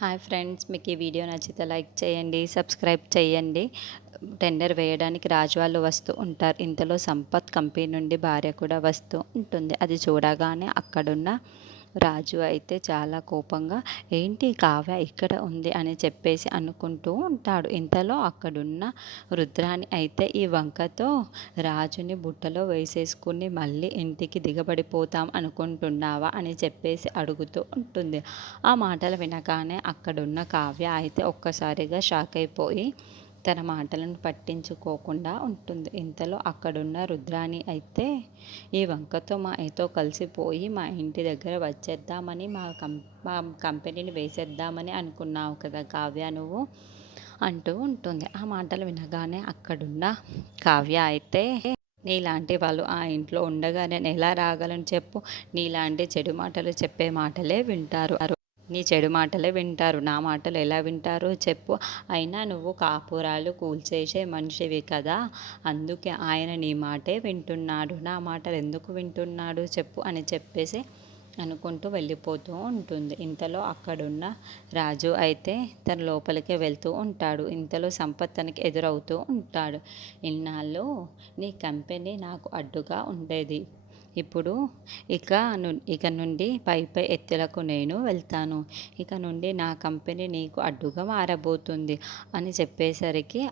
Hi friends, మీకు ఈ video నచ్చితే లైక్ చేయండి, సబ్స్క్రైబ్ చేయండి. టెండర్ వేయడానికి రాజు వాళ్ళు వస్తూ ఉంటారు. ఇంతలో సంపత్ కంపెనీ నుండి భార్య కూడా వస్తూ ఉంటుంది. అది చూడగానే అక్కడున్న రాజు అయితే చాలా కోపంగా, ఏంటి కావ్య ఇక్కడ ఉంది అని చెప్పేసి అనుకుంటూ ఉంటాడు. ఇంతలో అక్కడున్న రుద్రాని అయితే ఈ వంకతో రాజుని బుట్టలో వేసేసుకుని మళ్ళీ ఇంటికి దిగబడిపోతాం అనుకుంటున్నావా అని చెప్పేసి అడుగుతూ ఉంటుంది. ఆ మాటలు వినగానే అక్కడున్న కావ్య అయితే ఒక్కసారిగా షాక్ అయిపోయి తన మాటలను పట్టించుకోకుండా ఉంటుంది. ఇంతలో అక్కడున్న రుద్రాని అయితే ఈ వంకతో మా ఏతో కలిసిపోయి మా ఇంటి దగ్గర వచ్చేద్దామని మా కంపెనీని వేసేద్దామని అనుకున్నావు కదా కావ్య నువ్వు అంటూ ఉంటుంది. ఆ మాటలు వినగానే అక్కడున్న కావ్య అయితే, నీలాంటి వాళ్ళు ఆ ఇంట్లో ఉండగా నేను ఎలా రాగలను చెప్పు, నీలాంటి చెడు మాటలు చెప్పే మాటలే వింటారు, నీ చెడు మాటలే వింటారు, నా మాటలు ఎలా వింటారు చెప్పు. అయినా నువ్వు కాపురాలు కూల్చేసే మనిషివి కదా, అందుకే ఆయన నీ మాటే వింటున్నాడు, నా మాటలు ఎందుకు వింటున్నాడు చెప్పు అని చెప్పేసి అనుకుంటూ వెళ్ళిపోతూ ఉంటుంది. ఇంతలో అక్కడున్న రాజు అయితే తన లోపలికి వెళ్తూ ఉంటాడు. ఇంతలో సంపత్ తనకి ఎదురవుతూ ఉంటాడు. ఇన్నాళ్ళు నీ కంపెనీ నాకు అడ్డుగా ఉండేది, ఇప్పుడు ఇక నుండి పై పై ఎత్తులకు నేను వెళ్తాను, ఇక నుండి నా కంపెనీ నీకు అడ్డుగా మారబోతుంది అని చెప్పేసరికి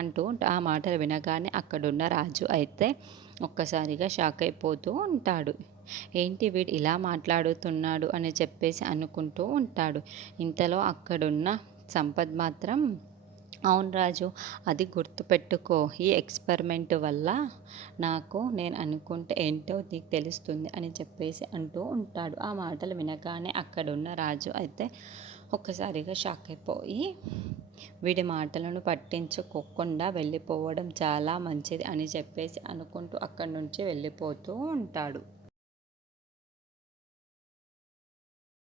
అంటూ ఆ మాటలు వినగానే అక్కడున్న రాజు అయితే ఒక్కసారిగా షాక్ అయిపోతూ ఉంటాడు. ఏంటి వీడు ఇలా మాట్లాడుతున్నాడు అని చెప్పేసి అనుకుంటూ ఉంటాడు. ఇంతలో అక్కడున్న సంపద్ మాత్రం, అవును రాజు, అది గుర్తుపెట్టుకో, ఈ ఎక్స్పెరిమెంట్ వల్ల నేను అనుకుంటే ఏంటో నీకు తెలుస్తుంది అని చెప్పేసి అంటూ ఉంటాడు. ఆ మాటలు వినగానే అక్కడున్న రాజు అయితే ఒక్కసారిగా షాక్ అయిపోయి వీడి మాటలను పట్టించుకోకుండా వెళ్ళిపోవడం చాలా మంచిది అని చెప్పేసి అనుకుంటూ అక్కడి నుంచి వెళ్ళిపోతూ ఉంటాడు.